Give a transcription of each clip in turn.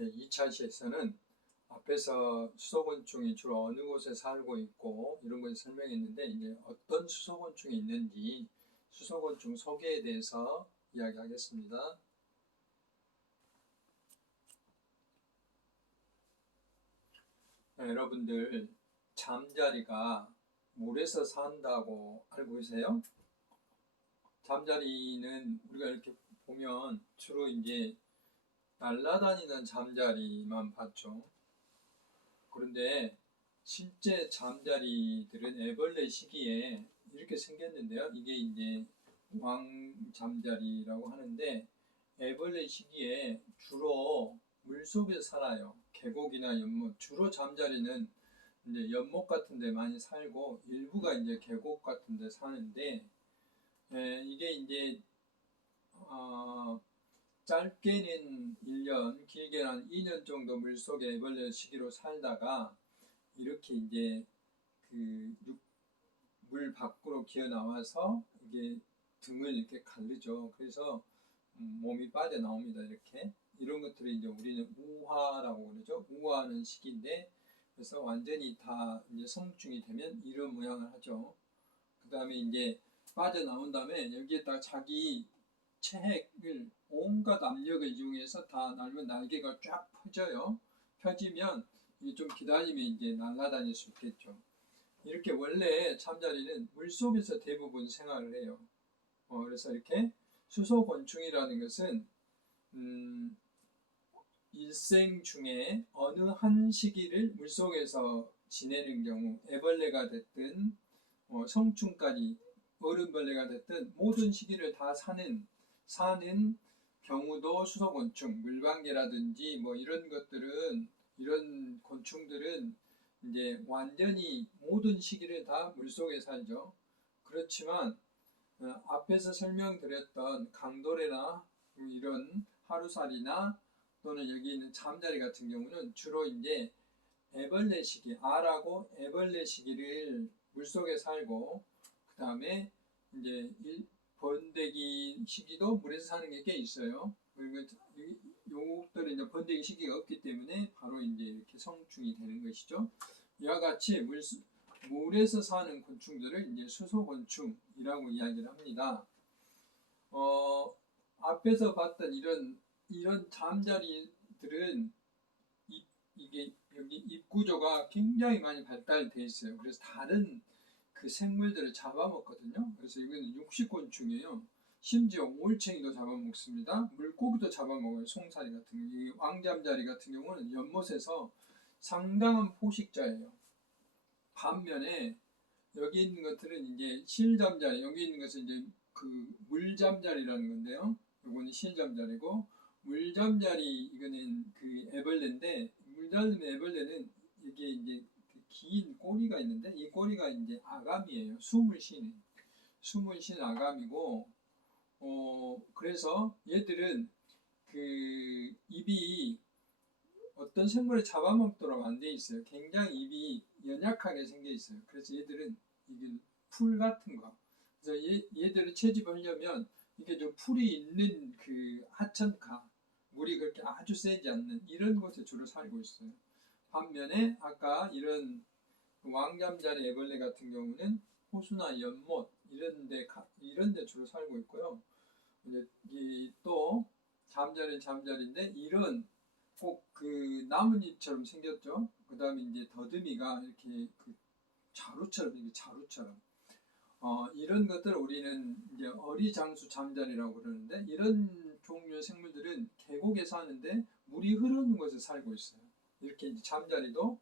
네, 2차 시에서는 앞에서 수소곤충이 주로 어느 곳에 살고 있고 이런 걸 설명했는데 이제 어떤 수소곤충이 있는지 수소곤충 소개에 대해서 이야기하겠습니다. 네, 여러분들 잠자리가 물에서 산다고 알고 계세요? 잠자리는 우리가 이렇게 보면 주로 이제 날아다니는 잠자리만 봤죠. 그런데 실제 잠자리들은 애벌레 시기에 이렇게 생겼는데요. 이게 이제 왕잠자리라고 하는데 애벌레 시기에 주로 물속에서 살아요. 계곡이나 연못. 주로 잠자리는 이제 연못 같은 데 많이 살고 일부가 이제 계곡 같은 데 사는데 이게 이제 어, 짧게는 1년, 길게는 한 2년 정도 물속에 애벌레 시기로 살다가 이렇게 이제 그 물 밖으로 기어 나와서 이게 등을 이렇게 가르죠. 그래서 몸이 빠져나옵니다. 이렇게 이런 것들을 이제 우리는 우화라고 그러죠. 우화하는 시기인데 그래서 완전히 다 이제 성충이 되면 이런 모양을 하죠. 그 다음에 이제 빠져나온 다음에 여기에다가 자기 체액을 온갖 압력을 이용해서 다 날면 날개가 쫙 펴져요. 펴지면 이게 좀 기다리면 이제 날아다닐 수 있겠죠. 이렇게 원래 잠자리는 물속에서 대부분 생활을 해요. 그래서 이렇게 수소곤충이라는 것은 음, 일생 중에 어느 한 시기를 물속에서 지내는 경우 애벌레가 됐든 성충까지 어른벌레가 됐든 모든 시기를 다 사는 경우도 수소곤충, 물방개라든지 뭐 이런 것들은 이런 곤충들은 이제 완전히 모든 시기를 다 물속에 살죠. 그렇지만 앞에서 설명드렸던 강도래나 이런 하루살이나 또는 여기 있는 잠자리 같은 경우는 주로 이제 애벌레 시기, 알하고 애벌레 시기를 물속에 살고 그 다음에 이제 번데기 시기도 물에서 사는 게 꽤 있어요. 그리고 요것들은 이제 번데기 시기가 없기 때문에 바로 이제 이렇게 성충이 되는 것이죠. 이와 같이 물에서 사는 곤충들을 이제 수소곤충이라고 이야기를 합니다. 앞에서 봤던 이런 잠자리들은 이게 여기 입 구조가 굉장히 많이 발달되어 있어요. 그래서 다른 그 생물들을 잡아먹거든요. 그래서 이거는 육식곤충이에요. 심지어 올챙이도 잡아먹습니다. 물고기도 잡아먹어요. 송사리 같은 경우. 이 왕잠자리 같은 경우는 연못에서 상당한 포식자예요. 반면에 여기 있는 것들은 이제 실잠자리, 여기 있는 것은 이제 그 물잠자리라는 건데요. 이거는 실잠자리고 물잠자리 이거는 그 애벌레인데 물잠자리 애벌레는 이게 이제 긴 꼬리가 있는데 이 꼬리가 이제 아감이에요. 숨을 쉬는 아감이고 그래서 얘들은 그 입이 어떤 생물을 잡아먹도록 안 돼 있어요. 굉장히 입이 연약하게 생겨 있어요. 그래서 얘들은 이게 풀 같은 거. 그래서 얘들을 채집하려면 이게 좀 풀이 있는 그 하천가, 물이 그렇게 아주 세지 않는 이런 곳에 주로 살고 있어요. 반면에 아까 이런 왕잠자리 애벌레 같은 경우는 호수나 연못 이런 데 주로 살고 있고요. 이제 또 잠자리인데 이런 꼭 그 나뭇잎처럼 생겼죠. 그 다음에 이제 더듬이가 이렇게 그 자루처럼 이런 것들을 우리는 이제 어리장수 잠자리라고 그러는데 이런 종류의 생물들은 계곡에 사는데 물이 흐르는 곳에 살고 있어요. 이렇게 이제 잠자리도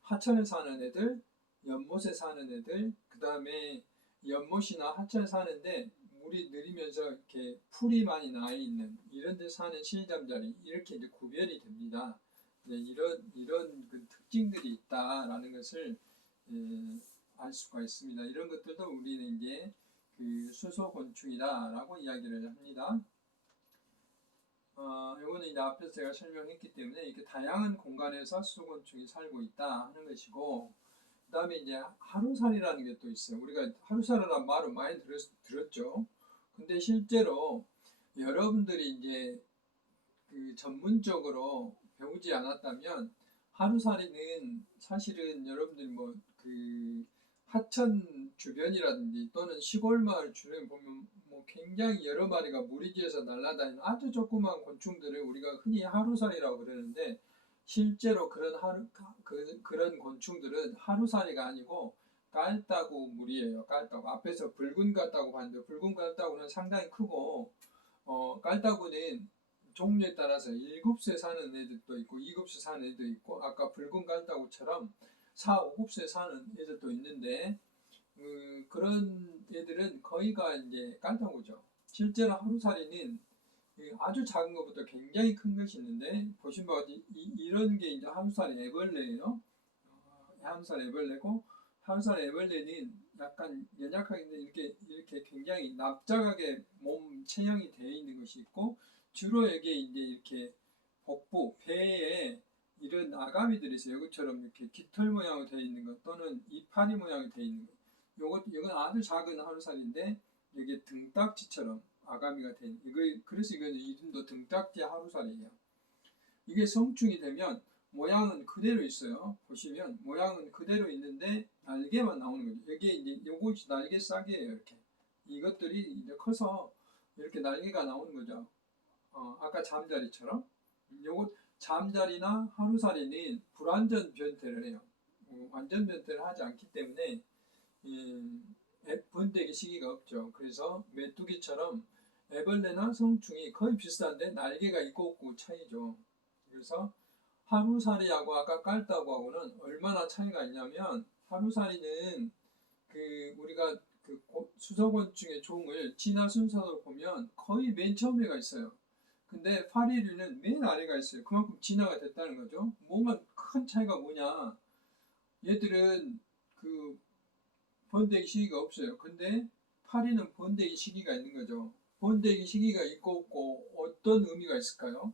하천에 사는 애들, 연못에 사는 애들, 그 다음에 연못이나 하천에 사는데 물이 느리면서 이렇게 풀이 많이 나 있는 이런 데 사는 실잠자리 이렇게 이제 구별이 됩니다. 이런 그 특징들이 있다라는 것을 알 수가 있습니다. 이런 것들도 우리는 이제 그 수소곤충이다라고 이야기를 합니다. 이거는 이제 앞에서 제가 설명했기 때문에 이렇게 다양한 공간에서 수소곤충이 살고 있다 하는 것이고, 그 다음에 이제 하루살이라는 게 또 있어요. 우리가 하루살이라는 말은 많이 들었죠. 근데 실제로 여러분들이 이제 그 전문적으로 배우지 않았다면 하루살이는 사실은 여러분들이 뭐 그 하천 주변이라든지 또는 시골 마을 주변에 보면 뭐 굉장히 여러 마리가 무리지어서 날아다니는 아주 조그만 곤충들을 우리가 흔히 하루살이라고 그러는데 실제로 그런 곤충들은 하루살이가 아니고 깔따구 무리예요. 깔따구. 앞에서 붉은 깔따구 봤는데 붉은 깔따구는 상당히 크고 깔따구는 종류에 따라서 1급수에 사는 애들도 있고 2급수에 사는 애도 있고 아까 붉은 깔따구처럼 4, 5급수에 사는 애들도 있는데 그런 애들은 거의가 이제 깔따구죠. 실제로 하루살이는 아주 작은 것부터 굉장히 큰 것이 있는데 보신 바와 같이 이런 게 이제 하루살이 애벌레예요. 하루살이 애벌레고 하루살이 애벌레는 약간 연약하게 이렇게 굉장히 납작하게 몸 체형이 되어 있는 것이 있고 주로 여기에 이제 이렇게 복부 배에 이런 아가미들이 있어요. 이것처럼 이렇게 깃털 모양으로 되어 있는 것 또는 이파리 모양이 되어 있는 것. 이건 아주 작은 하루살인데 여기에 등딱지처럼 아가미가 된 그래서 이건 이름도 등딱지 하루살이에요. 이게 성충이 되면 모양은 그대로 있어요. 보시면 모양은 그대로 있는데 날개만 나오는 거죠. 여기에 이제 요것이 날개 싹이에요. 이렇게 이것들이 이제 커서 이렇게 날개가 나오는 거죠. 아까 잠자리처럼 요것 잠자리나 하루살이는 불완전 변태를 해요. 완전 변태를 하지 않기 때문에 번데기 시기가 없죠. 그래서 메뚜기처럼 애벌레나 성충이 거의 비슷한데 날개가 있고 없고 차이죠. 그래서 하루살이하고 아까 깔따구하고는 얼마나 차이가 있냐면 하루살이는 우리가 수소곤충의 종을 진화 순서로 보면 거의 맨 처음에가 있어요. 근데 파리류는 맨 아래가 있어요. 그만큼 진화가 됐다는 거죠. 뭔가 큰 차이가 뭐냐? 얘들은 번데기 시기가 없어요. 근데 파리는 번데기 시기가 있는 거죠. 번데기 시기가 있고 없고 어떤 의미가 있을까요?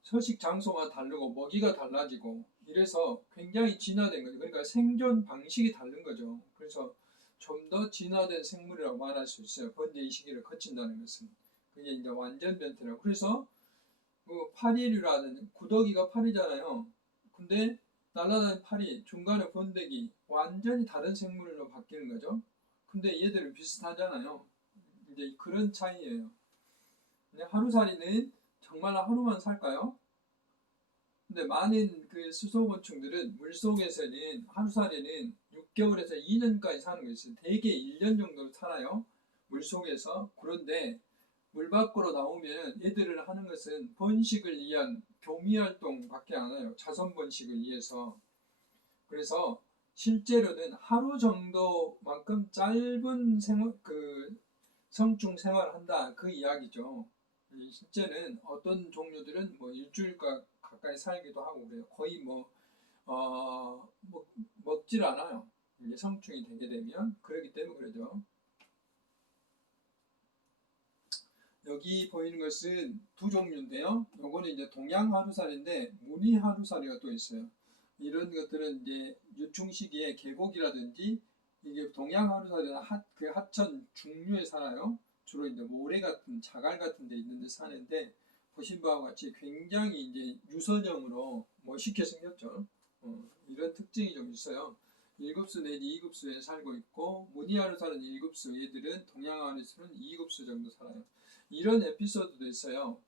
서식 장소가 다르고 먹이가 달라지고 이래서 굉장히 진화된 거죠. 그러니까 생존 방식이 다른 거죠. 그래서 좀 더 진화된 생물이라고 말할 수 있어요. 번데기 시기를 거친다는 것은. 그게 이제 완전 변태라고. 그래서 파리류라는 구더기가 파리잖아요. 근데 날아다니는 파리, 중간에 번데기, 완전히 다른 생물로 바뀌는 거죠. 근데 얘들은 비슷하잖아요. 이제 그런 차이예요. 근데 하루살이는 정말 하루만 살까요? 근데 많은 수소곤충들은 물속에서는 하루살이는 6개월에서 2년까지 사는 거 있어요. 대개 1년 정도 살아요. 물속에서. 그런데 물 밖으로 나오면 얘들을 하는 것은 번식을 위한 교미활동밖에 안 해요. 자선 번식을 위해서. 그래서 실제로는 하루 정도만큼 짧은 성충 생활을 한다. 그 이야기죠. 실제는 어떤 종류들은 뭐 일주일 가까이 살기도 하고 그래요. 거의 먹질 않아요. 이게 성충이 되게 되면. 그렇기 때문에 그러죠. 여기 보이는 것은 두 종류인데요. 요거는 이제 동양 하루살인데 무늬 하루살이가 또 있어요. 이런 것들은 이제 유충 시기에 계곡이라든지 이게 동양 하루살이나 하천 중류에 살아요. 주로 이제 모래 같은 자갈 같은 데 있는 데 사는데 보신 바와 같이 굉장히 이제 유선형으로 멋있게 생겼죠. 이런 특징이 좀 있어요. 1급수 내지 2급수에 살고 있고 무늬하루살은 1급수, 얘들은 동양하루살은 2급수 정도 살아요. 이런 에피소드도 있어요.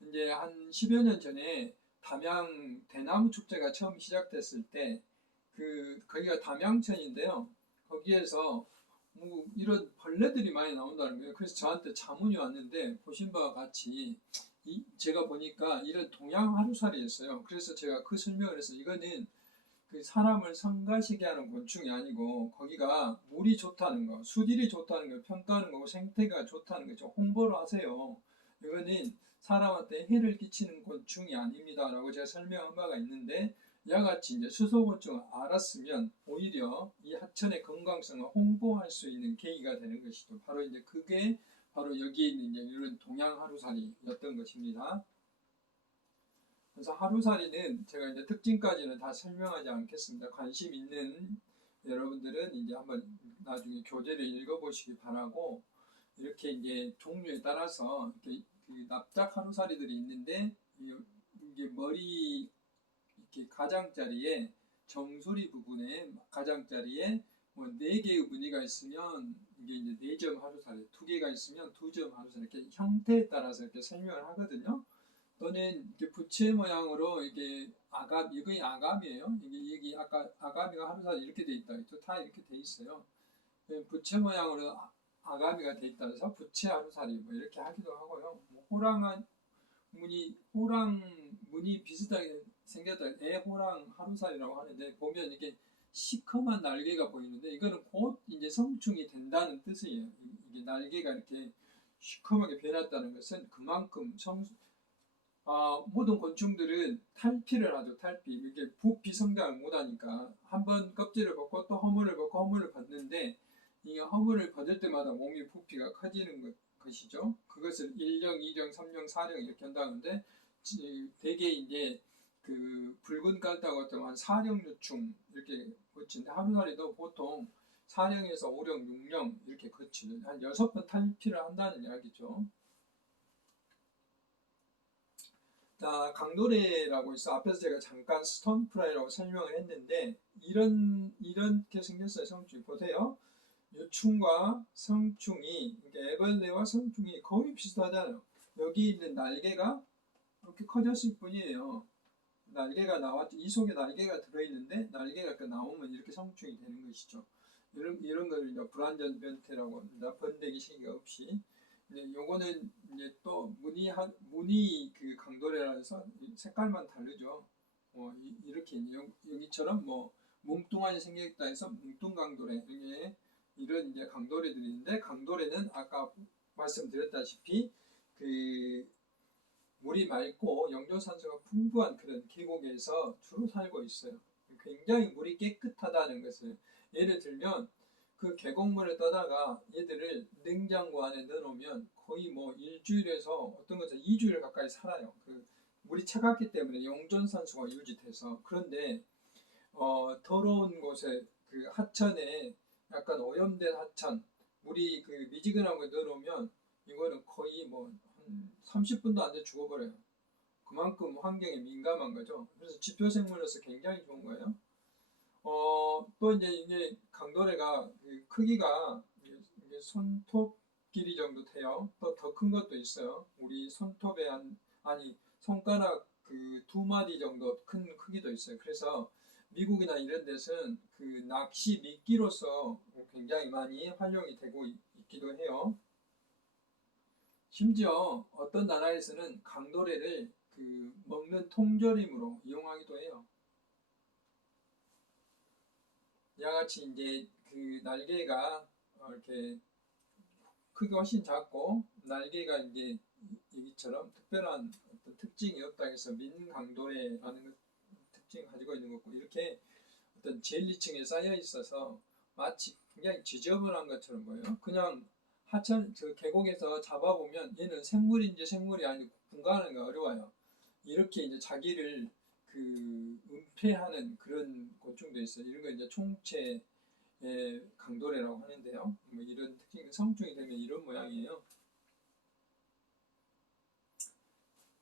이제 한 10여 년 전에 담양 대나무 축제가 처음 시작됐을 때 거기가 담양천인데요. 거기에서 뭐 이런 벌레들이 많이 나온다는 거예요. 그래서 저한테 자문이 왔는데 보신 바와 같이 제가 보니까 이런 동양 하루살이였어요. 그래서 제가 그 설명을 해서 이거는 사람을 성가시게 하는 곤충이 아니고 거기가 물이 좋다는 거, 수질이 좋다는 걸 평가하는 거고 생태가 좋다는 거죠. 홍보를 하세요. 이거는 사람한테 해를 끼치는 곤충이 아닙니다라고 제가 설명한 바가 있는데 이와 같이 이제 수소곤충을 알았으면 오히려 이 하천의 건강성을 홍보할 수 있는 계기가 되는 것이죠. 바로 이제 그게 바로 여기에 있는 이제 이런 동양 하루살이였던 것입니다. 그래서 하루살이는 제가 이제 특징까지는 다 설명하지 않겠습니다. 관심 있는 여러분들은 이제 한번 나중에 교재를 읽어보시기 바라고 이렇게 이제 종류에 따라서 이렇게 납작 하루살이들이 있는데 이게 머리 이렇게 가장자리에 정수리 부분에 가장자리에 뭐 4개의 무늬가 있으면 이게 이제 4점 하루살이, 2개가 있으면 2점 하루살이, 이렇게 형태에 따라서 이렇게 설명을 하거든요. 또는 이렇게 부채 모양으로 이게 이게 아감이에요. 이게 여기 아까 아가미가 하루살이 이렇게 돼 있다. 다 이렇게 돼 있어요. 부채 모양으로 아가미가 돼 있다 해서 부채 하루살이 뭐 이렇게 하기도 하고요. 뭐 호랑 무늬 비슷하게 생겼다. 애호랑 하루살이라고 하는데, 보면 이게 시커먼 날개가 보이는데 이거는 곧 이제 성충이 된다는 뜻이에요. 이게 날개가 이렇게 시커멓게 변했다는 것은 그만큼 모든 곤충들은 탈피를 하죠. 탈피. 이게 부피 성장을 못하니까 한번 껍질을 벗고 또 허물을 벗고 허물을 벗는데, 이 허물을 벗을 때마다 몸이 부피가 커지는 것이죠. 그것을 1령, 2령, 3령, 4령 이렇게 한다는데, 대개 이제 그 붉은 깔다고 했던 한 4령 유충 이렇게 거치는데, 하루살이도 보통 4령에서 5령, 6령 이렇게 거치는 한 6번 탈피를 한다는 이야기죠. 자, 강도래라고 있어. 앞에서 제가 잠깐 스톤프라이라고 설명을 했는데, 이렇게 생겼어요. 성충이. 보세요. 유충과 성충이, 그러니까 애벌레와 성충이 거의 비슷하잖아요. 여기 있는 날개가 이렇게 커졌을 뿐이에요. 날개가 이 속에 날개가 들어있는데, 날개가 이렇게 나오면 이렇게 성충이 되는 것이죠. 이런 걸 이제 불완전 변태라고 합니다. 번데기 시기가 없이. 요거는 이제 또 무늬 그 강도래라 해서 색깔만 다르죠. 이렇게 여기처럼 뭐 뭉뚱하게 생겼다 해서 뭉뚱강도래, 이런 이제 강도래들이 있는데, 강도래는 아까 말씀드렸다시피 그 물이 맑고 영양산소가 풍부한 그런 계곡에서 주로 살고 있어요. 굉장히 물이 깨끗하다는 것을, 예를 들면 그 계곡물을 떠다가 얘들을 냉장고 안에 넣어놓으면 거의 뭐 일주일에서 어떤 것은 2주일 가까이 살아요. 그 물이 차갑기 때문에 영존산소가 유지돼서. 그런데 더러운 곳에, 그 하천에 약간 오염된 하천, 물이 그 미지근한 거 넣어놓으면 이거는 거의 뭐 한 30분도 안 돼 죽어버려요. 그만큼 환경에 민감한 거죠. 그래서 지표생물로서 굉장히 좋은 거예요. 또 이제 강도래가 그 크기가 이게 손톱 길이 정도 돼요. 또 더 큰 것도 있어요. 우리 손톱에 아니 손가락 그 2마디 정도 큰 크기도 있어요. 그래서 미국이나 이런 데서는 그 낚시 미끼로서 굉장히 많이 활용이 되고 있기도 해요. 심지어 어떤 나라에서는 강도래를 그 먹는 통조림으로 이용하기도 해요. 이와 같이 이제 그 날개가 이렇게 크기가 훨씬 작고, 날개가 이제 여기처럼 특별한 어떤 특징이 없다 해서 민강도래라는 특징을 가지고 있는 거고, 이렇게 어떤 젤리층에 쌓여 있어서 마치 굉장히 지저분한 것처럼 보여요. 그냥 하천 저 계곡에서 잡아보면 얘는 생물인지 생물이 아니고 분간하는 게 어려워요. 이렇게 이제 자기를 그 은폐하는 그런 곤충도 있어요. 이런 거 이제 총체의 강도래라고 하는데요. 뭐 이런 특징, 성충이 되면 이런 모양이에요.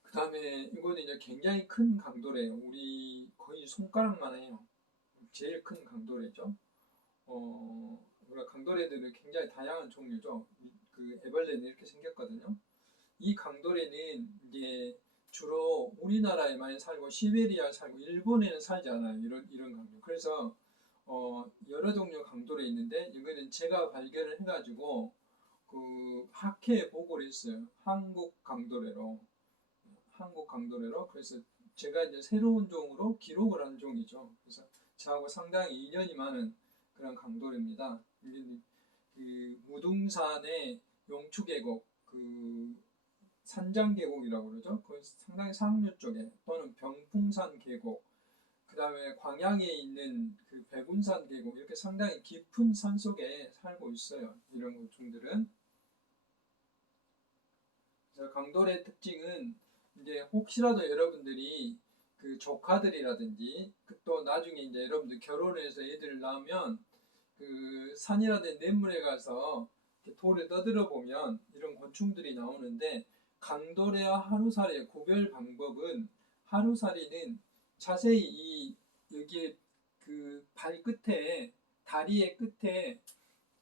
그 다음에 이거는 이제 굉장히 큰 강도래예요. 우리 거의 손가락만 해요. 제일 큰 강도래죠. 강도래들은 굉장히 다양한 종류죠. 그 애벌레는 이렇게 생겼거든요. 이 강도래는 이게 주로 우리나라에 많이 살고 시베리아에 살고 일본에는 살지 않아요. 이런 강도. 그래서 여러 종류 강도래 있는데, 이거는 제가 발견을 해가지고 그 학회에 보고를 했어요. 한국 강도래로. 그래서 제가 이제 새로운 종으로 기록을 한 종이죠. 그래서 저하고 상당히 인연이 많은 그런 강도래입니다. 그 무등산의 용추계곡, 그 산장계곡이라고 그러죠. 그 상당히 상류 쪽에, 또는 병풍산 계곡, 그 다음에 광양에 있는 그 백운산 계곡, 이렇게 상당히 깊은 산 속에 살고 있어요. 이런 곤충들은. 그래서 강도래의 특징은, 이제 혹시라도 여러분들이 그 조카들이라든지 또 나중에 이제 여러분들 결혼해서 애들을 낳으면 그 산이라든지 냇물에 가서 돌을 떠들어 보면 이런 곤충들이 나오는데, 강도래와 하루살의 구별 방법은 하루살이는 자세히 여기에 그 발끝에 다리의 끝에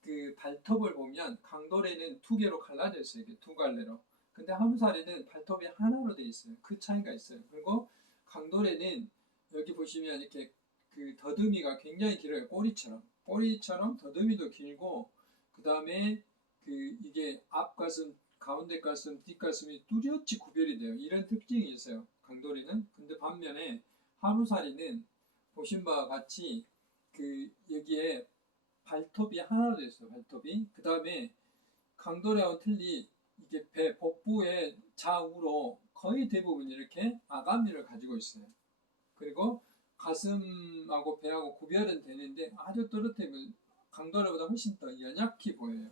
그 발톱을 보면 강도래는 두 개로 갈라져 있어요. 이게 두 갈래로. 근데 하루살이는 발톱이 하나로 되어 있어요. 그 차이가 있어요. 그리고 강도래는 여기 보시면 이렇게 그 더듬이가 굉장히 길어요. 꼬리처럼 더듬이도 길고, 그 다음에 그 이게 앞가슴, 가운데 가슴, 뒷가슴이 뚜렷이 구별이 돼요. 이런 특징이 있어요. 강도래는. 근데 반면에 하루살이는 보신 바와 같이 그 여기에 발톱이 하나로 되어 있어요. 발톱이. 그 다음에 강도래와 틀리 이게 배 복부의 좌우로 거의 대부분 이렇게 아가미를 가지고 있어요. 그리고 가슴하고 배하고 구별은 되는데 아주 또렷하면 강도래보다 훨씬 더 연약해 보여요.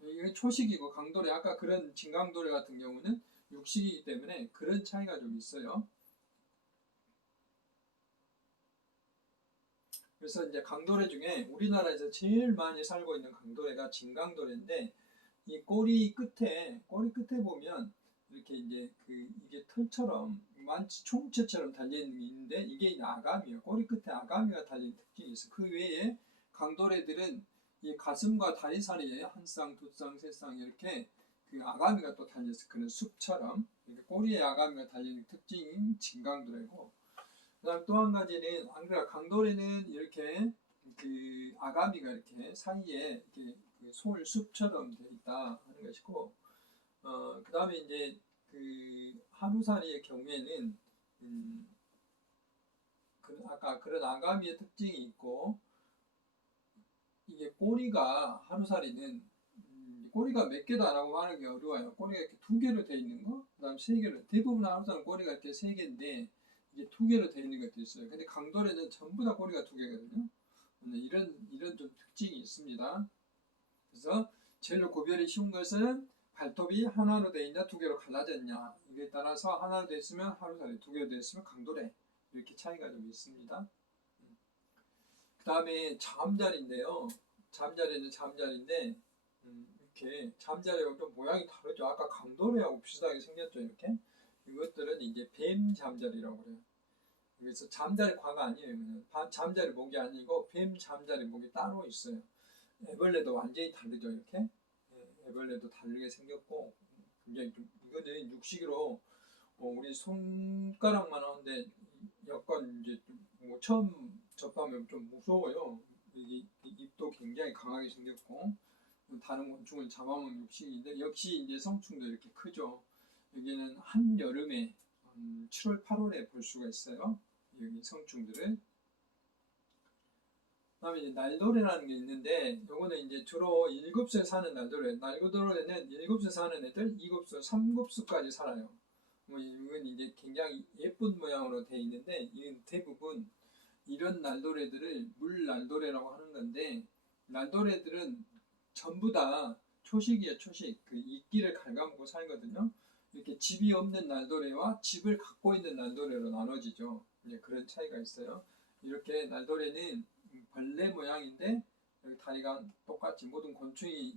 이게 초식이고 강도래, 아까 그런 진강도래 같은 경우는 육식이기 때문에 그런 차이가 좀 있어요. 그래서 이제 강도래 중에 우리나라에서 제일 많이 살고 있는 강도래가 진강도래인데, 이 꼬리 끝에 보면 이렇게 이제 이게 털처럼 만치 총체처럼 달려있는 게 있는데, 이게 이제 아가미예요. 꼬리 끝에 아가미가 달린 특징이 있어요. 그 외에 강도래들은 이 가슴과 다리 사이에 한 쌍, 두 쌍, 세 쌍 이렇게 그 아가미가 또 달려있어요. 그런 숲처럼 이렇게 꼬리에 아가미가 달리는 특징인 진강도래고, 그다음 또 한 가지는 강도래는 이렇게 그 아가미가 이렇게 사이에 이렇게 솔 숲처럼 되어 있다 하는 것이고, 그 다음에 이제 그 하루살이의 경우에는 아까 그런 아가미의 특징이 있고, 이게 꼬리가 하루살이는 꼬리가 몇 개도 안 하고 하는 게 어려워요. 꼬리가 이렇게 두 개로 되어 있는 거, 그다음 세 개로. 대부분 하루살은 꼬리가 이렇게 세 개인데 이게 두 개로 되어 있는 것도 있어요. 근데 강도래는 전부 다 꼬리가 두 개거든요. 이런 좀 특징이 있습니다. 그래서 제일로 구별이 쉬운 것은 발톱이 하나로 되어 있냐 두 개로 갈라졌냐, 이에 따라서 하나로 되어 있으면 하루살이, 두 개로 되어 있으면 강도래, 이렇게 차이가 좀 있습니다. 그 다음에 잠자리인데요. 잠자리인데 이렇게 잠자리하고 좀 모양이 다르죠. 아까 강도래하고 비슷하게 생겼죠. 이렇게. 이것들은 이제 뱀 잠자리라고 그래요. 그래서 잠자리 과가 아니에요. 잠자리 목이 아니고 뱀 잠자리 목이 따로 있어요. 애벌레도 완전히 다르죠. 이렇게. 애벌레도 다르게 생겼고, 굉장히 좀, 이거는 육식으로 우리 손가락만 하는데 약간 이제 뭐 처음 접하면 좀 무서워요. 이게 입도 굉장히 강하게 생겼고, 다른 곤충을 잡아먹는 육식인데 역시 이제 성충도 이렇게 크죠. 여기는 한여름에 7월, 8월에 볼 수가 있어요. 여기 성충들을. 그다음에 이제 날도래라는 게 있는데, 요거는 이제 주로 1급수에 사는 날도래. 날도래는 1급수에 사는 애들 2급수, 3급수까지 살아요. 뭐 이건 이제 굉장히 예쁜 모양으로 되어 있는데, 이건 대부분 이런 날도래들을 물날도래라고 하는 건데, 날도래들은 전부 다 초식이에요. 초식. 그 이끼를 갉아먹고 살거든요. 이렇게 집이 없는 날도래와 집을 갖고 있는 날도래로 나눠지죠. 이제 그런 차이가 있어요. 이렇게 날도래는 벌레 모양인데 여기 다리가 똑같이, 모든 곤충이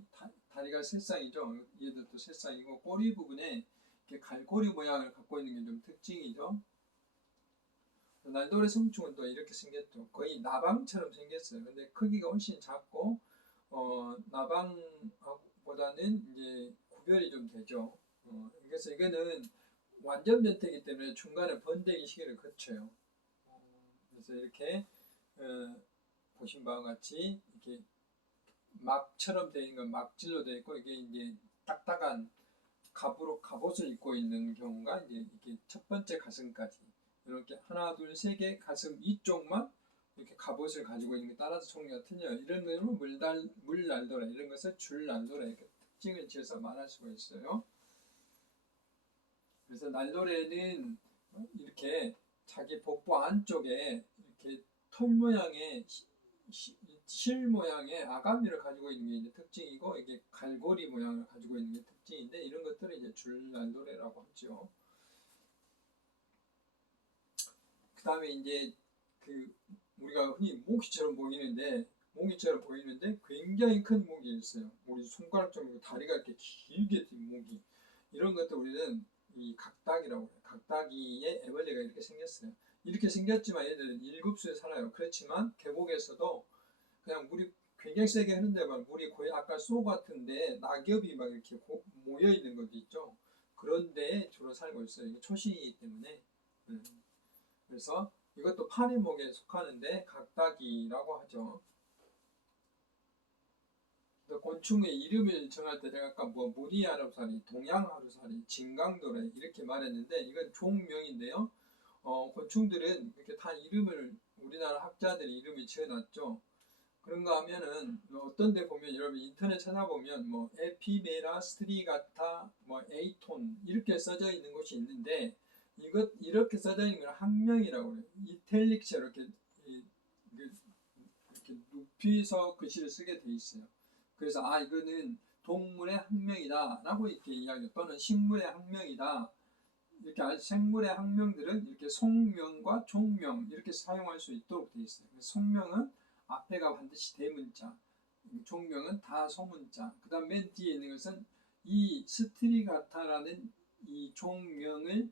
다리가 세 쌍이죠. 얘들도 세 쌍이고, 꼬리 부분에 이렇게 갈고리 모양을 갖고 있는 게 좀 특징이죠. 날도래 성충은 또 이렇게 생겼죠. 거의 나방처럼 생겼어요. 근데 크기가 훨씬 작고, 나방보다는 이제 구별이 좀 되죠. 그래서 이거는 완전 변태이기 때문에 중간에 번데기 시기를 거쳐요. 그래서 이렇게 보신 바와 같이 이렇게 막처럼 되어 있는 건 막질로 되어 있고, 이게 이제 딱딱한 갑옷을 입고 있는 경우가 이제 이렇게 첫 번째 가슴까지 이렇게 하나, 둘, 세 개 가슴 이쪽만 이렇게 갑옷을 가지고 있는 게 따라서 종류가 틀려요. 이런 거는 물날도래, 이런 것을 줄날도래, 이렇게 특징을 지어서 말할 수가 있어요. 그래서 날도래는 이렇게 자기 복부 안쪽에 이렇게 털 모양의 실 모양의 아가미를 가지고 있는 게 이제 특징이고, 이게 갈고리 모양을 가지고 있는 게 특징인데, 이런 것들을 이제 줄날도래라고 하죠. 그 다음에 이제 우리가 흔히 모기처럼 보이는데 굉장히 큰 모기 있어요. 우리 손가락 정도 다리가 이렇게 길게 된 모기. 이런 것도 우리는 이 각닭이라고 해요. 각닭이에 애벌레가 이렇게 생겼어요. 이렇게 생겼지만 얘들은 일급수에 살아요. 그렇지만 계곡에서도 그냥 물이 굉장히 세게 흐른데만 물이 거의 아까 소 같은데 낙엽이 막 이렇게 모여 있는 것도 있죠. 그런데 주로 살고 있어요. 이게 초식이기 때문에. 그래서 이것도 파리목에 속하는데 각닭이라고 하죠. 곤충의 이름을 정할 때 제가 아까 뭐 무늬하루살이, 동양하루살이, 진강도래 이렇게 말했는데 이건 종명인데요. 곤충들은 이렇게 다 이름을 우리나라 학자들이 이름을 지어놨죠. 그런가 하면은 어떤 데 보면 여러분 인터넷 찾아보면 뭐 에피메라 스트리가타 뭐 에이톤 이렇게 써져 있는 곳이 있는데 이렇게 써져 있는 건 학명이라고 해요. 이탈릭스 이렇게 높이서 글씨를 쓰게 돼 있어요. 그래서 이거는 동물의 학명이다라고 이렇게 이야기 또는 식물의 학명이다. 이렇게 생물의 학명들은 이렇게 속명과 종명 이렇게 사용할 수 있도록 되어 있어요. 속명은 앞에가 반드시 대문자, 종명은 다 소문자. 그다음 맨 뒤에 있는 것은 이 스트리가타라는 이 종명을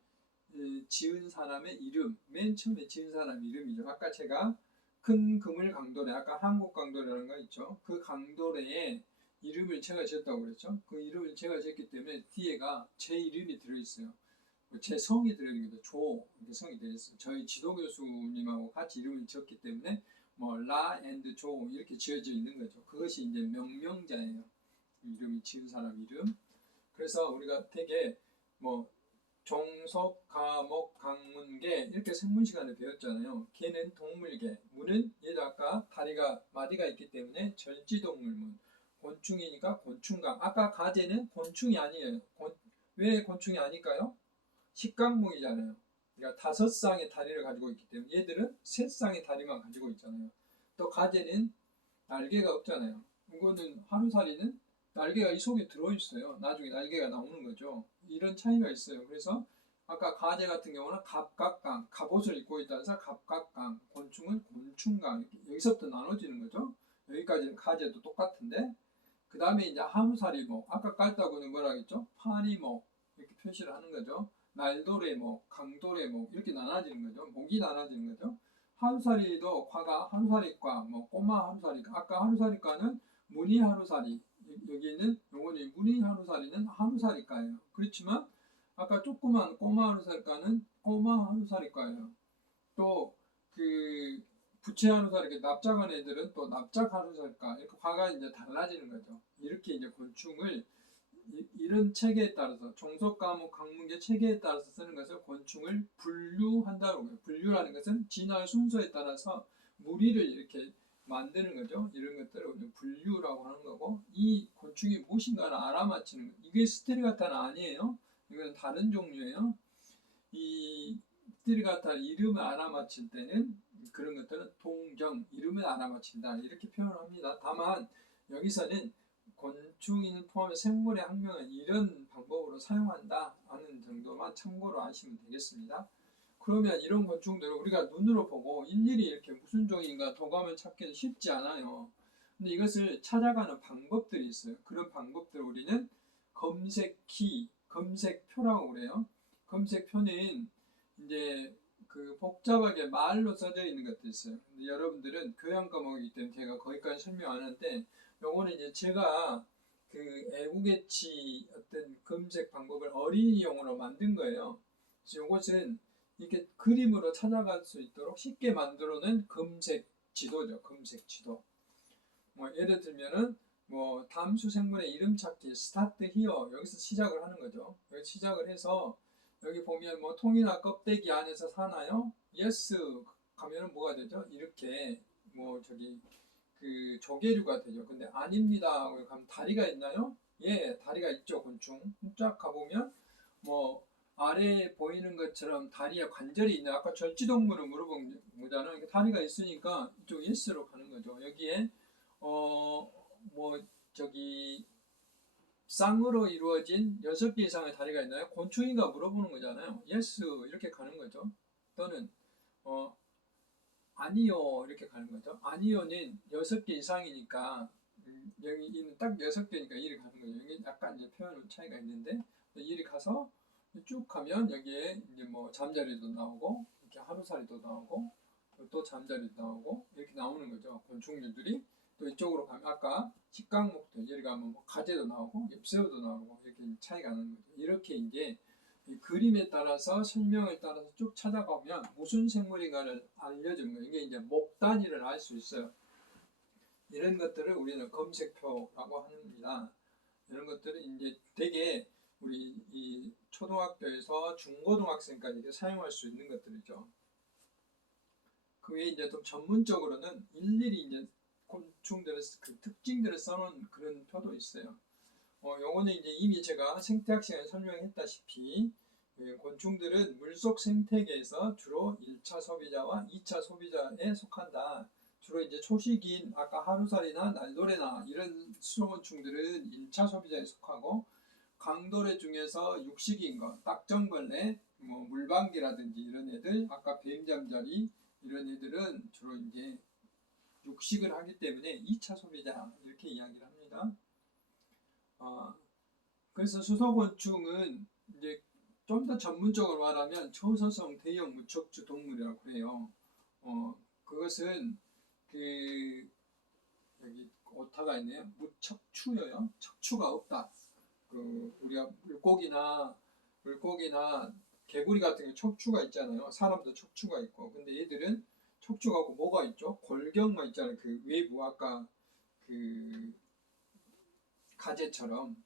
지은 사람의 이름, 맨 처음에 지은 사람 이름이죠. 아까 제가 큰 그물 강도래, 아까 한국 강도래라는 거 있죠. 그 강도래에 이름을 제가 지었다고 그랬죠. 그 이름을 제가 지었기 때문에 뒤에가 제 이름이 들어있어요. 제 성이 들어있는 거죠. 조 이렇게 성이 들어있어요. 저희 지도 교수님하고 같이 이름을 지었기 때문에 뭐 라 앤드 조 이렇게 지어져 있는 거죠. 그것이 이제 명명자예요. 이름이 지은 사람 이름. 그래서 우리가 되게 뭐 종속, 가목, 강문계 이렇게 생문 시간에 배웠잖아요. 개는 동물계, 문은 얘도 아까 다리가 마디가 있기 때문에 절지동물문, 곤충이니까 곤충강. 아까 가재는 곤충이 아니에요. 왜 곤충이 아닐까요? 식강목이잖아요. 그러니까 5쌍의 다리를 가지고 있기 때문에 얘들은 3쌍의 다리만 가지고 있잖아요. 또 가재는 날개가 없잖아요. 이거는 하루살이는 날개가 이 속에 들어있어요. 나중에 날개가 나오는 거죠. 이런 차이가 있어요. 그래서 아까 가재 같은 경우는 갑각강, 갑옷을 입고 있다는 해서 갑각강, 곤충은 곤충강 여기서부터 나눠지는 거죠. 여기까지는 가재도 똑같은데 그 다음에 이제 하루살이목, 아까 깔다고는 뭐라 했죠? 파리목 이렇게 표시를 하는 거죠. 날도래목, 강도래목 이렇게 나눠지는 거죠. 목이 나눠지는 거죠. 하루살이도 과가 하루살이과, 뭐 꼬마 하루살이과. 아까 하루살이과는 무늬 하루살이. 여기는 요거는 무늬 하루살이는 하루살이과예요. 그렇지만 아까 조그만 꼬마 하루살이과는 꼬마 하루살이과예요. 또 그 부채 하루살이 납작한 애들은 또 납작 하루살이과. 이렇게 과가 이제 달라지는 거죠. 이렇게 이제 곤충을 이런 체계에 따라서 종속 과목 강문계 체계에 따라서 쓰는 것을 곤충을 분류한다고 해요. 분류라는 것은 진화의 순서에 따라서 무리를 이렇게 만드는 거죠. 이런 것들을 분류라고 하는 거고 이 곤충이 무엇인가를 알아맞히는 거. 이게 스테리가타는 아니에요. 이건 다른 종류예요. 이 스테리가타 이름을 알아맞힐 때는 그런 것들은 동경 이름을 알아맞힌다 이렇게 표현을 합니다. 다만 여기서는 곤충인 포함해 생물의 학명은 이런 방법으로 사용한다 하는 정도만 참고로 아시면 되겠습니다. 그러면 이런 곤충들을 우리가 눈으로 보고 일일이 이렇게 무슨 종인가 도감을 찾기는 쉽지 않아요. 근데 이것을 찾아가는 방법들이 있어요. 그런 방법들을 우리는 검색키, 검색표라고 그래요. 검색표는 이제 그 복잡하게 말로 써져 있는 것도 있어요. 근데 여러분들은 교양 과목이기 때문에 제가 거기까지 설명 안 하는데 요거는 이제 제가 그 애국애치 어떤 검색 방법을 어린이용으로 만든 거예요. 그래서 요것은 이렇게 그림으로 찾아갈 수 있도록 쉽게 만들어낸 검색 지도죠. 검색 지도. 뭐 예를 들면은 뭐 담수 생물의 이름 찾기 스타트 히어 여기서 시작을 하는 거죠. 여기 시작을 해서 여기 보면 뭐 통이나 껍데기 안에서 사나요? 예스 가면은 뭐가 되죠? 이렇게 뭐 저기 그 조개류가 되죠. 근데 아닙니다 하고 가면 다리가 있나요? 예, 다리가 있죠. 곤충 쫙 가보면 뭐 아래에 보이는 것처럼 다리에 관절이 있나요? 아까 절지동물을 물어본 거잖아요. 다리가 있으니까 이쪽 예스로 가는 거죠. 여기에 뭐 저기 쌍으로 이루어진 6개 이상의 다리가 있나요? 곤충인가 물어보는 거잖아요. 예스 이렇게 가는 거죠. 또는 아니요 이렇게 가는 거죠. 아니요는 6개 이상이니까 여기는 딱 6개니까 이리 가는 거죠. 여기 약간 이제 표현 차이가 있는데 이리 가서 쭉 가면 여기에 이제 뭐 잠자리도 나오고 이렇게 하루살이도 나오고 또 잠자리도 나오고 이렇게 나오는 거죠. 곤충류들이. 또 이쪽으로 가면 아까 식강목도 여기 가면 뭐 가재도 나오고 엽새우도 나오고 이렇게 차이가 나는 거죠. 이렇게 이제 이 그림에 따라서 설명에 따라서 쭉 찾아가면 무슨 생물인가를 알려주는 거예요. 이게 이제 목 단위를 알 수 있어요. 이런 것들을 우리는 검색표라고 합니다. 이런 것들은 이제 되게 우리 이 초등학교에서 중고등학생까지 이렇게 사용할 수 있는 것들이죠. 그 외에 이제 좀 전문적으로는 일일이 이제 곤충들의 그 특징들을 써놓은 그런 표도 있어요. 요거는 이제 이미 제가 생태학 시간에 설명했다시피 곤충들은 물속 생태계에서 주로 1차 소비자와 2차 소비자에 속한다. 주로 이제 초식인 아까 하루살이나 날도래나 이런 수소곤충들은 1차 소비자에 속하고 강도래 중에서 육식인 것, 딱정벌레, 뭐 물방개라든지 이런 애들, 아까 뱀잠자리 이런 애들은 주로 이제 육식을 하기 때문에 2차 소비자 이렇게 이야기를 합니다. 그래서 수소곤충은 이제 좀 더 전문적으로 말하면 초서성 대형 무척추 동물이라고 그래요. 그것은 그 여기 오타가 있네요. 무척추여요. 척추가 없다. 그 우리가 물고기나 개구리 같은 게 척추가 있잖아요. 사람도 척추가 있고. 근데 얘들은 척추가 없고 뭐가 있죠? 골격만 있잖아요. 그 외부 아까 그 가재처럼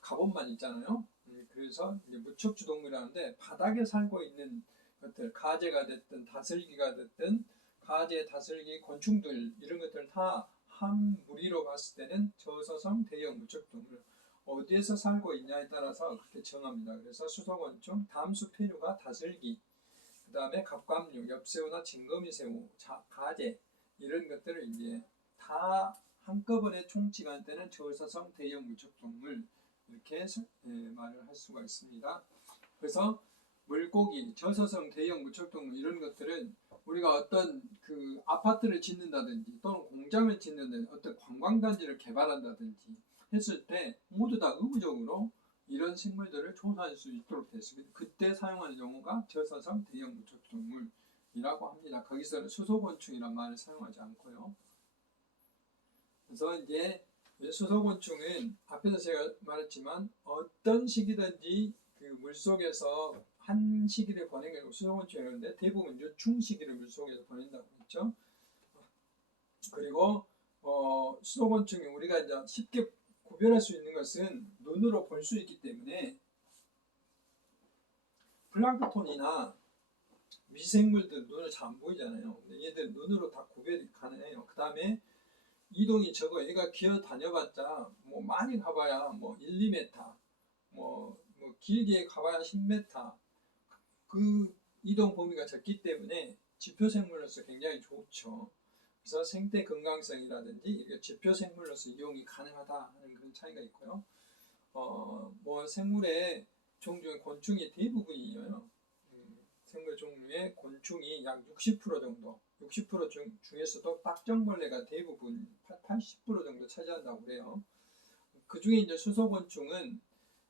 갑옷만 있잖아요. 그래서 이제 무척추 동물이라는데 바닥에 살고 있는 것들, 가재가 됐든 다슬기가 됐든 가재, 다슬기, 곤충들 이런 것들 다 한 무리로 봤을 때는 저서성 대형 무척추 동물. 어디에서 살고 있냐에 따라서 그렇게 정합니다. 그래서 수소곤충, 담수페류가 다슬기, 그 다음에 갑각류, 엽새우나 진거미새우, 가재 이런 것들을 이제 다 한꺼번에 총칭할 때는 저서성 대형 무척동물 이렇게 말을 할 수가 있습니다. 그래서 물고기, 저서성 대형 무척동물 이런 것들은 우리가 어떤 그 아파트를 짓는다든지 또는 공장을 짓는다든지 어떤 관광단지를 개발한다든지 했을 때 모두 다 의무적으로 이런 생물들을 조사할 수 있도록 되어 있습니다. 그때 사용하는 용어가 저서성 대형 무척동물이라고 합니다. 거기서는 수소곤충이란 말을 사용하지 않고요. 그래서 이제 수소곤충은 앞에서 제가 말했지만 어떤 시기든지 그 물속에서 한 시기를 보내는 게 수소곤충이었는데 대부분 유충 시기를 물속에서 보낸다고 했죠. 그리고 수소곤충이 우리가 이제 쉽게 구별할 수 있는 것은 눈으로 볼 수 있기 때문에 플랑크톤이나 미생물들 눈을 잘 안 보이잖아요. 근데 얘들 눈으로 다 구별이 가능해요. 그 다음에 이동이 적어. 얘가 기어 다녀봤자 뭐 많이 가봐야 뭐 1, 2m, 뭐 길게 가봐야 10m. 그 이동 범위가 적기 때문에 지표생물로서 굉장히 좋죠. 그래서 생태 건강성이라든지 이렇게 지표생물로서 이용이 가능하다 하는 그런 차이가 있고요. 뭐 생물의 종류의 곤충이 대부분이에요. 생물 종류의 곤충이 약 60% 정도, 60% 중에서도 딱정벌레가 대부분 80% 정도 차지한다고 그래요. 그 중에 이제 수소곤충은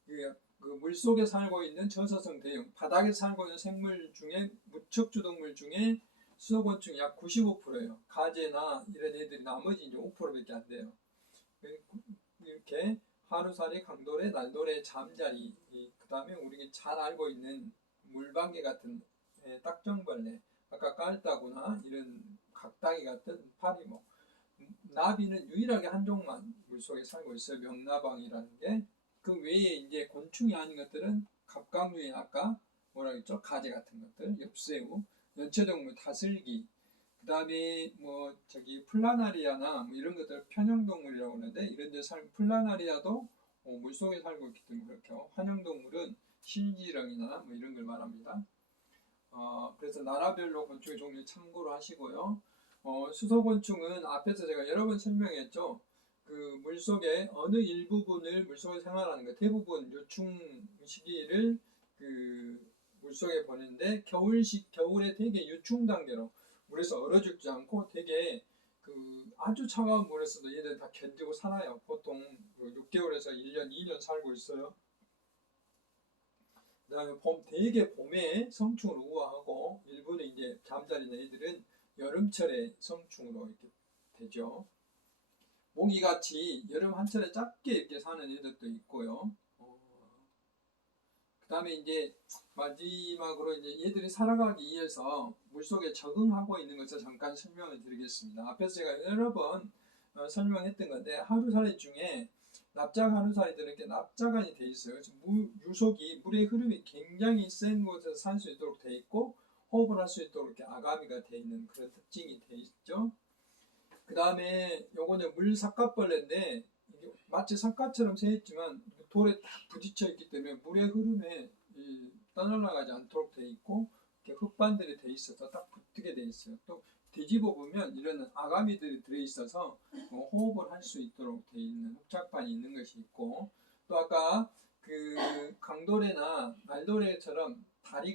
그 물속에 살고 있는 저서성 대형, 바닥에 살고 있는 생물 중에 무척추 동물 중에 수소곤충이 약 95%예요. 가재나 이런 애들이 나머지 이제 5%밖에 안 돼요. 이렇게 하루살이, 강도래, 날도래, 잠자리, 그 다음에 우리가 잘 알고 있는 물방개 같은 딱정벌레, 아까 깔따구나 이런 각다기 같은 파리모, 나비는 유일하게 한 종만 물속에 살고 있어요. 명나방이라는 게. 그 외에 이제 곤충이 아닌 것들은 갑각류의 아까 뭐라 그랬죠? 가재 같은 것들, 엽새우, 연체동물 다슬기, 그 다음에 뭐 저기 플라나리아나 뭐 이런 것들 편형동물이라고 하는데 이런 데 플라나리아도 물속에 살고 있기 때문에 그렇게 환영동물은 실지렁이나 뭐 이런 걸 말합니다. 그래서 나라별로 곤충의 종류 참고로 하시고요. 수소곤충은 앞에서 제가 여러 번 설명했죠. 그 물속에 어느 일부분을 물속에 생활하는 거 대부분 요충 시기를 그 물속에 보내는데 겨울에 되게 유충 단계로 물에서 얼어 죽지 않고 되게 그 아주 차가운 물에서도 얘들 다 견디고 살아요. 보통 6개월에서 1년, 2년 살고 있어요. 그다음에 되게 봄에 성충으로 우아하고 일부는 이제 잠자리는 애들은 여름철에 성충으로 이렇게 되죠. 모기같이 여름 한철에 짧게 이렇게 사는 애들도 있고요. 그다음에 이제 마지막으로 이제 얘들이 살아가기 위해서 물속에 적응하고 있는 것을 잠깐 설명을 드리겠습니다. 앞에서 제가 여러 번 설명했던 건데 하루살이 중에 납작 하루살이들은 이렇게 납작안이 돼 있어요. 유속이 물의 흐름이 굉장히 센 곳에서 살 수 있도록 돼 있고 호흡을 할 수 있도록 이렇게 아가미가 돼 있는 그런 특징이 돼 있죠. 그 다음에 요거는 물삿갓벌레인데 마치 삿갓처럼 생겼지만 돌에 딱 부딪혀 있기 때문에 물의 흐름에 떠날라가지 않도록 돼 있고 이렇게 흙반들이 돼 있어서 딱 붙게 돼 있어요. 또 뒤집어 보면 이런 아가미들이 들어 있어서 호흡을 할 수 있도록 돼 있는 흡착반이 있는 것이 있고 또 아까 그 강도래나 날도래처럼 다리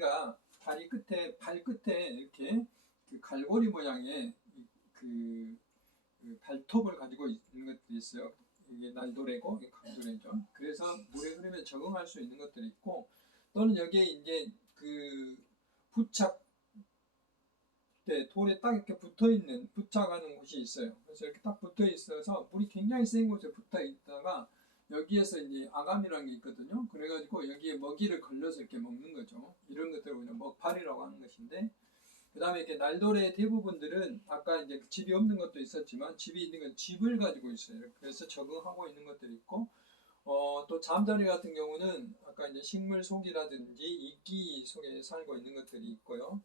끝에 발 끝에 이렇게 그 갈고리 모양의 그 발톱을 가지고 있는 것들이 있어요. 이게 날도래고 이게 강도래죠. 그래서 물의 흐름에 적응할 수 있는 것들이 있고 또는 여기에 이제 그 부착 때 돌에 딱 이렇게 붙어 있는 부착하는 곳이 있어요. 그래서 이렇게 딱 붙어 있어서 물이 굉장히 센 곳에 붙어 있다가 여기에서 이제 아감이라는 게 있거든요. 그래가지고 여기에 먹이를 걸려서 이렇게 먹는 거죠. 이런 것들을 우리가 먹팔이라고 하는 것인데 그 다음에 이렇게 날도래의 대부분들은 아까 이제 집이 없는 것도 있었지만 집이 있는 건 집을 가지고 있어요. 그래서 적응하고 있는 것들이 있고 또 잠자리 같은 경우는 아까 이제 식물 속이라든지 이끼 속에 살고 있는 것들이 있고요.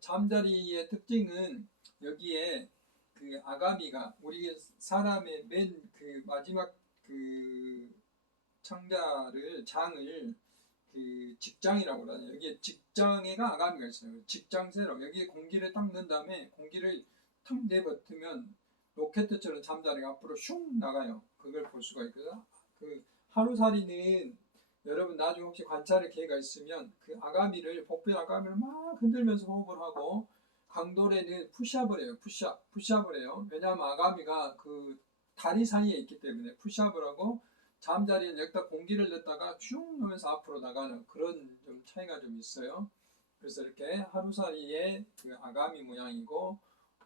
잠자리의 특징은 여기에 그 아가미가 우리 사람의 맨 그 마지막 그 장을 그 직장이라고 그러잖아요. 여기에 직장에가 아가미가 있어요. 직장새로 여기에 공기를 딱 넣은 다음에 공기를 탁 내뱉으면 로켓처럼 잠자리가 앞으로 슝 나가요. 그걸 볼 수가 있거든요. 그 하루살이는 여러분 나중에 혹시 관찰할 기회가 있으면 그 아가미를 복부 아가미를 막 흔들면서 호흡을 하고 강도래는 푸시업을 해요. 푸시업을 해요. 왜냐하면 아가미가 그 다리 사이에 있기 때문에 푸시업을 하고 잠자리에 여기다 공기를 넣다가 슝 하면서 앞으로 나가는 그런 좀 차이가 좀 있어요. 그래서 이렇게 하루살이의 그 아가미 모양이고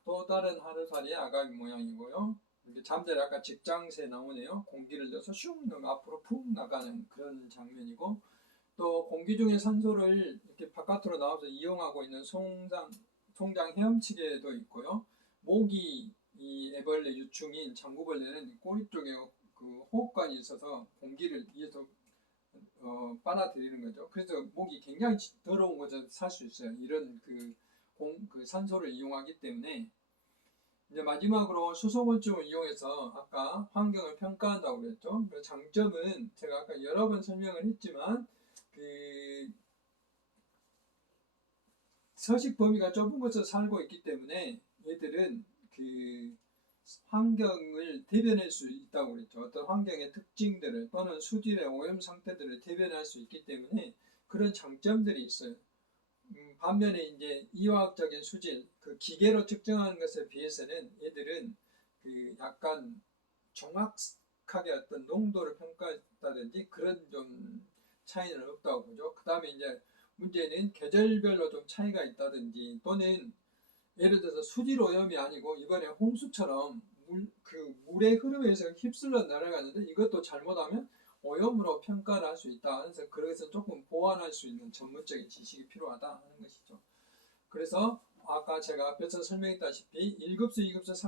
또 다른 하루살이의 아가미 모양이고요. 이렇게 잠자리 아까 직장새 나오네요. 공기를 넣어서 슝 하면 앞으로 푹 나가는 그런 장면이고 또 공기 중에 산소를 이렇게 바깥으로 나와서 이용하고 있는 송장 헤엄치개도 있고요. 모기 이 애벌레 유충인 장구벌레는 꼬리 쪽에 그 호흡관이 있어서 공기를 위에서 빨아들이는 거죠. 그래서 목이 굉장히 더러운 곳에서 살 수 있어요. 이런 그 산소를 이용하기 때문에 이제 마지막으로 수소곤충을 이용해서 아까 환경을 평가한다고 그랬죠. 장점은 제가 아까 여러 번 설명을 했지만 그 서식 범위가 좁은 곳에서 살고 있기 때문에 얘들은 그 환경을 대변할 수 있다고 그랬죠. 어떤 환경의 특징들을 또는 수질의 오염 상태들을 대변할 수 있기 때문에 그런 장점들이 있어요. 반면에 이제 이화학적인 수질, 그 기계로 측정하는 것에 비해서는 얘들은 그 약간 정확하게 어떤 농도를 평가했다든지 그런 좀 차이는 없다고 보죠. 그 다음에 이제 문제는 계절별로 좀 차이가 있다든지 또는 예를 들어서 수질 오염이 아니고 이번에 홍수처럼 물의 흐름에서 휩쓸려 날아가는데 이것도 잘못하면 오염으로 평가를 할 수 있다. 그래서 그것은 조금 보완할 수 있는 전문적인 지식이 필요하다 하는 것이죠. 그래서 아까 제가 앞에서 설명했다시피 1급수, 2급수,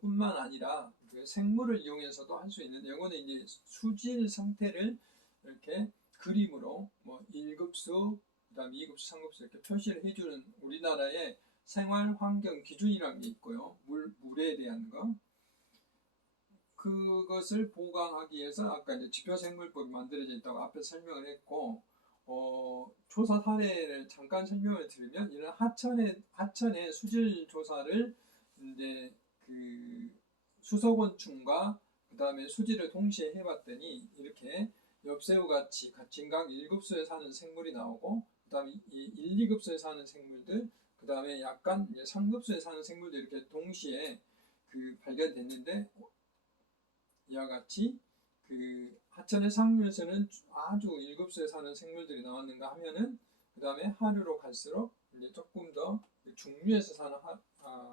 3급수뿐만 아니라 그 생물을 이용해서도 할 수 있는 이거는 이제 수질 상태를 이렇게 그림으로 뭐 1급수, 그다음 2급수, 3급수 이렇게 표시를 해주는 우리나라의 생활 환경 기준이라는 게 있고요. 물에 대한 거. 그것을 보강하기 위해서 아까 이제 지표생물법이 만들어져 있다고 앞에 설명을 했고, 조사 사례를 잠깐 설명을 드리면 이런 하천의 수질 조사를 이제 그 수소곤충과 그 다음에 수질을 동시에 해봤더니 이렇게 엽새우 같이 진각 1급수에 사는 생물이 나오고 그 다음에 1, 2급수에 사는 생물들 그 다음에 약간 3급수에 사는 생물들 이렇게 동시에 발견됐는데 이와 같이 그 하천의 상류에서는 아주 일급수에 사는 생물들이 나왔는가 하면은 그 다음에 하류로 갈수록 이제 조금 더 중류에서 사는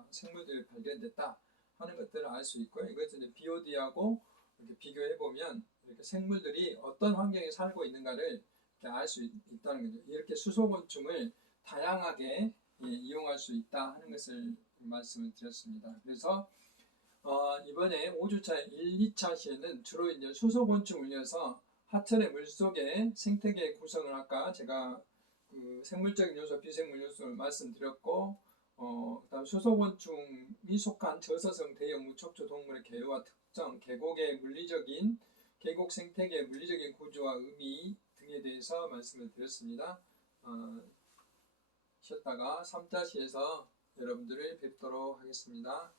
생물들이 발견됐다 하는 것들을 알 수 있고요. 이것은 이제 BOD하고 이렇게 비교해 보면 이렇게 생물들이 어떤 환경에 살고 있는가를 알 수 있다는 거죠. 이렇게 수소곤충을 다양하게 이용할 수 있다 하는 것을 말씀을 드렸습니다. 그래서 이번에 5주차 1, 2차 시에는 주로 이제 수소곤충을 위해서 하천의 물속의 생태계 구성을 아까 제가 그 생물적인 요소, 비생물 요소를 말씀드렸고, 그다음 수소곤충이 속한 저서성 대형 무척추 동물의 개요와 특정, 계곡의 물리적인 계곡 생태계의 물리적인 구조와 의미 등에 대해서 말씀을 드렸습니다. 쉬었다가 3차 시에서 여러분들을 뵙도록 하겠습니다.